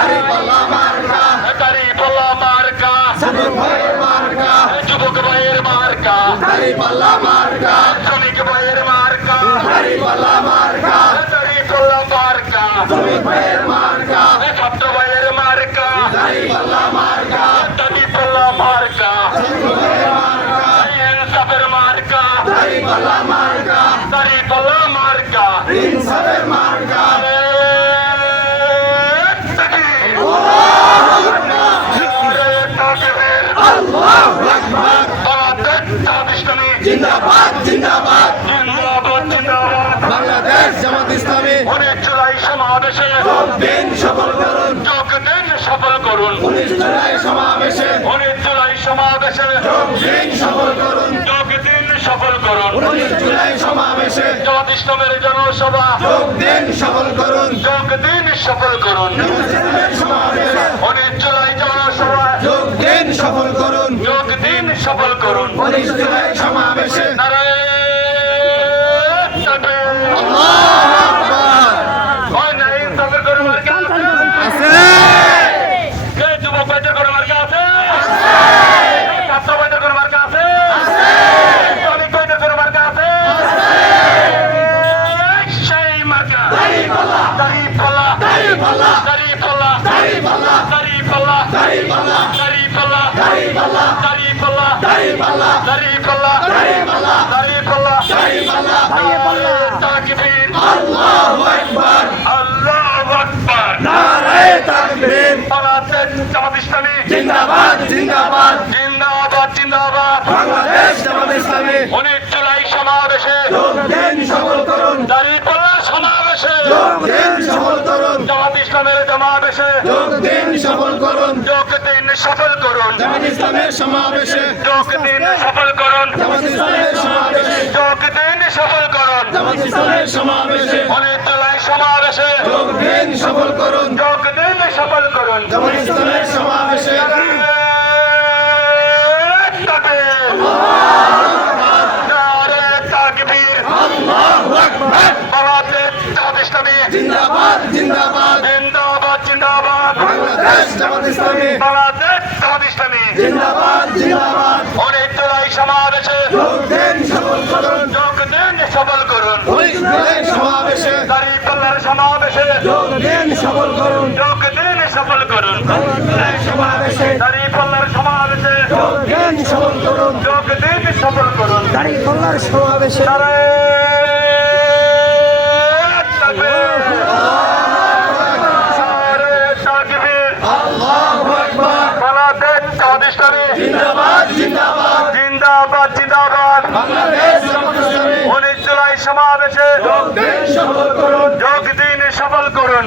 দাড়িপাল্লা মার্কা, দাড়িপাল্লা মার্কা, যুবক ভাইয়ের মার্কা, যুবক ভাইয়ের মার্কা, দাড়িপাল্লা মার্কা, শ্রমিক ভাইয়ের মার্কা, দাড়িপাল্লা মার্কা, দাড়িপাল্লা মার্কা, শ্রমিক ভাইয়ের মার্কা, ছাত্র ভাইয়ের মার্কা, দাড়িপাল্লা মার্কা, দাড়িপাল্লা মার্কা, যুবক ভাইয়ের মার্কা, ইনসাফের মার্কা, দাড়িপাল্লা মার্কা, দাড়িপাল্লা মার্কা, ইনসাফের মার্কা। আল্লাহু আকবার, জিন্দাবাদ জিন্দাবাদ, জিন্দাবাদ জিন্দাবাদ। বাংলাদেশ জামাত ইসলামী 19 জুলাই সমাবেশে যোগ দিন, সফল করুন। যোগ দিন, সফল করুন। 19 জুলাই সমাবেশে 19 জুলাই সমাবেশে যোগ দিন, সফল করুন। যোগ দিন, সফল করুন। 19 জুলাই সমাবেশে জামাত ইসলামের জনসভা যোগ দিন, সফল করুন। যোগ দিন, সফল করুন। 19 জুলাই সমাবেশে 19 জুলাই জনসভা যোগ দিন, সফল করুন। যোগ দিন, সফল করুন। 19 জুলাই সমাবেশে নারায়ে তাকবীর। আল্লাহু আকবার। ওই নাই ইনসাফের কোনো মার্কা আছে? কে যুবক ভাইদের কোনো মার্কা আছে? ছাত্র ভাইদের কোনো মার্কা আছে? শ্রমিক ভাইদের কোনো মার্কা আছে? সেই মার্কা দাড়িপাল্লা, দাড়িপাল্লা, দাড়িপাল্লা, দাড়িপাল্লা, দাড়িপাল্লা, দাড়িপাল্লা, দাড়িপাল্লা, দাড়িপাল্লা, দাড়িপাল্লা, দাড়িপাল্লা, দাড়িপাল্লা, দাড়িপাল্লা, দাড়িপাল্লা, দাড়িপাল্লা, দাড়িপাল্লা। তাকবীর, আল্লাহু আকবার, আল্লাহু আকবার। নারায়ে তাকবীর। বাংলাদেশ জামাত ইসলামী জিন্দাবাদ জিন্দাবাদ, জিন্দাবাদ জিন্দাবাদ। বাংলাদেশ জামাত ইসলামী 19 জুলাই সমাবেশে যোগ দিন, সফল করুন। দাড়িপাল্লা সমাবেশে যোগ দিন, সফল করুন। জামাত ইসলামের সমাবেশে যোগ দিন, সফল করুন। যোগ দিন, সফল করুন। জামাত ইসলামের সমাবেশে যোগ দিন, সফল করুন। জামাত ইসলামের সমাবেশে যোগ দিন, সফল করুন। জামাত ইসলামের সমাবেশে 19 জুলাই সমাবেশে যোগ দিন, সফল করুন। যোগ দিন, সফল করুন। জামাত ইসলামের সমাবেশে আল্লাহু আকবার, বাংলাদেশ জামাত ইসলামী জিন্দাবাদ জিন্দাবাদ, জিন্দাবাদ জিন্দাবাদ। বাংলাদেশ জামাত ইসলামী বাংলাদেশ জামাত ইসলামী জিন্দাবাদ জিন্দাবাদ, 19 জুলাই সমাবেশে যোগ দিন, সফল করুন। যোগ দিন, সফল করুন। 19 জুলাই সমাবেশে দাড়িপাল্লার সমাবেশে যোগ দিন, সফল করুন। যোগ দিন, সফল করুন। জুলাই সমাবেশে দাড়িপাল্লার সমাবেশে যোগ দিন, সফল করুন। যোগ দিন, সফল করুন। দাড়িপাল্লার সমাবেশে নারায়ে তাকবীর, নারায়ে তাকবীর। আল্লাহু আকবার, বাংলাদেশ জামাত ইসলামী জিন্দাবাদ জিন্দাবাদ, জিন্দাবাদ জিন্দাবাদ। বাংলাদেশ জামাত ইসলামী 19 জুলাই সমাবেশে যোগ দিন, সফল করুন। যোগ দিন, সফল করুন।